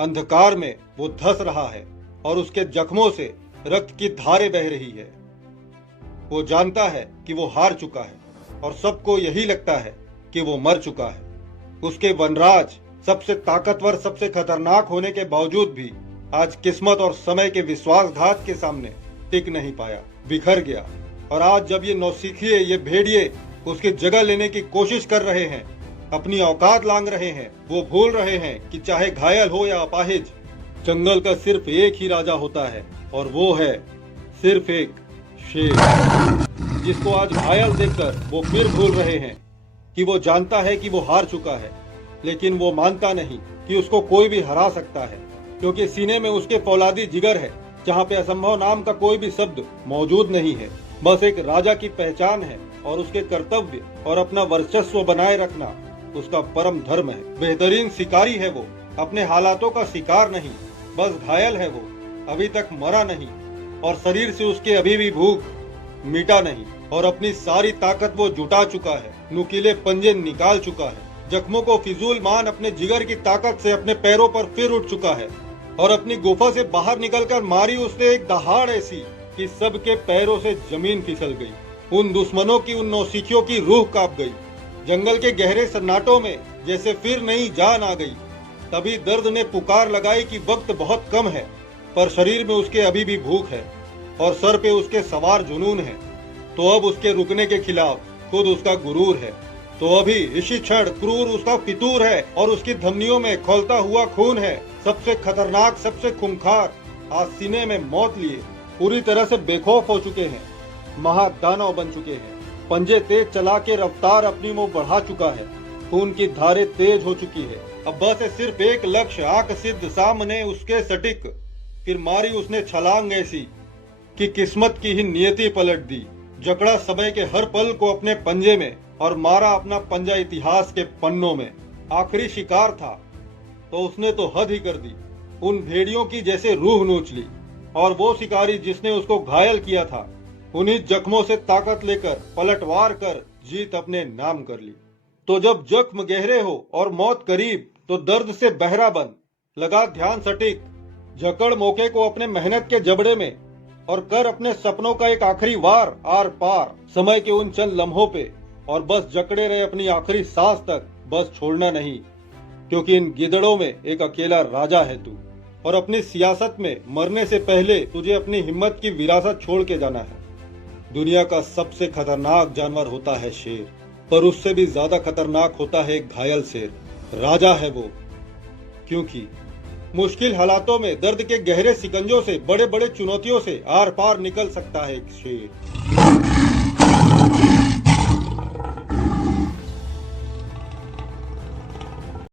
अंधकार में वो धंस रहा है और उसके जख्मों से रक्त की धारें बह रही है। वो जानता है कि वो हार चुका है और सबको यही लगता है कि वो मर चुका है। उसके वनराज सबसे ताकतवर, सबसे खतरनाक होने के बावजूद भी आज किस्मत और समय के विश्वासघात के सामने टिक नहीं पाया, बिखर गया। और आज जब ये नौसिखिए, ये भेड़िए उसकी जगह लेने की कोशिश कर रहे हैं, अपनी औकात लांग रहे हैं, वो भूल रहे हैं कि चाहे घायल हो या अपाहिज, जंगल का सिर्फ एक ही राजा होता है और वो है सिर्फ एक शेर, जिसको आज घायल देखकर वो फिर भूल रहे हैं कि वो जानता है कि वो हार चुका है, लेकिन वो मानता नहीं कि उसको कोई भी हरा सकता है, क्योंकि सीने में उसके फौलादी जिगर है, जहाँ पे असंभव नाम का कोई भी शब्द मौजूद नहीं है। बस एक राजा की पहचान है और उसके कर्तव्य और अपना वर्चस्व बनाए रखना उसका परम धर्म है। बेहतरीन शिकारी है वो, अपने हालातों का शिकार नहीं, बस घायल है वो, अभी तक मरा नहीं और शरीर से उसके अभी भी भूख मिटा नहीं, और अपनी सारी ताकत वो जुटा चुका है, नुकीले पंजे निकाल चुका है, जख्मों को फिजूल मान अपने जिगर की ताकत से अपने पैरों पर फिर उठ चुका है और अपनी गुफा से बाहर निकलकर मारी उसने एक दहाड़ ऐसी कि सबके पैरों से जमीन फिसल गई। उन दुश्मनों की, उन नौसिखियों की रूह कांप गई। जंगल के गहरे सन्नाटों में जैसे फिर नई जान आ गई। तभी दर्द ने पुकार लगाई कि वक्त बहुत कम है, पर शरीर में उसके अभी भी भूख है और सर पे उसके सवार जुनून है। तो अब उसके रुकने के खिलाफ खुद उसका गुरूर है। तो अभी इसी क्षण क्रूर उसका फितूर है और उसकी धमनियों में खौलता हुआ खून है। सबसे खतरनाक, सबसे खूंखार, आज सीने में मौत लिए पूरी तरह से बेखौफ हो चुके हैं, महादानव बन चुके हैं। पंजे तेज चला के रफ्तार अपनी वो बढ़ा चुका है, खून की धारें तेज हो चुकी है। अब बस सिर्फ एक लक्ष्य, आंख सिद्ध सामने उसके सटीक। फिर मारी उसने छलांग ऐसी कि किस्मत की ही नियति पलट दी। जकड़ा समय के हर पल को अपने पंजे में और मारा अपना पंजा इतिहास के पन्नों में। आखिरी शिकार था तो उसने तो हद ही कर दी, उन भेड़ियों की जैसे रूह नोच ली। और वो शिकारी जिसने उसको घायल किया था, उन्हीं जख्मों से ताकत लेकर पलटवार कर जीत अपने नाम कर ली। तो जब जख्म गहरे हो और मौत करीब, तो दर्द से बहरा बन, लगा ध्यान सटीक, जकड़ मौके को अपने मेहनत के जबड़े में और कर अपने सपनों का एक आखिरी वार आर पार समय के उन चंद लम्हों पे। और बस जकड़े रहे अपनी आखिरी सांस तक, बस छोड़ना नहीं, क्योंकि इन गिदड़ों में एक अकेला राजा है तू। और अपनी सियासत में मरने से पहले तुझे अपनी हिम्मत की विरासत छोड़ के जाना है। दुनिया का सबसे खतरनाक जानवर होता है शेर, पर उससे भी ज्यादा खतरनाक होता है एक घायल शेर। राजा है वो, क्योंकि मुश्किल हालातों में दर्द के गहरे सिकंजों से, बड़े बड़े चुनौतियों से आर पार निकल सकता है एक शेर।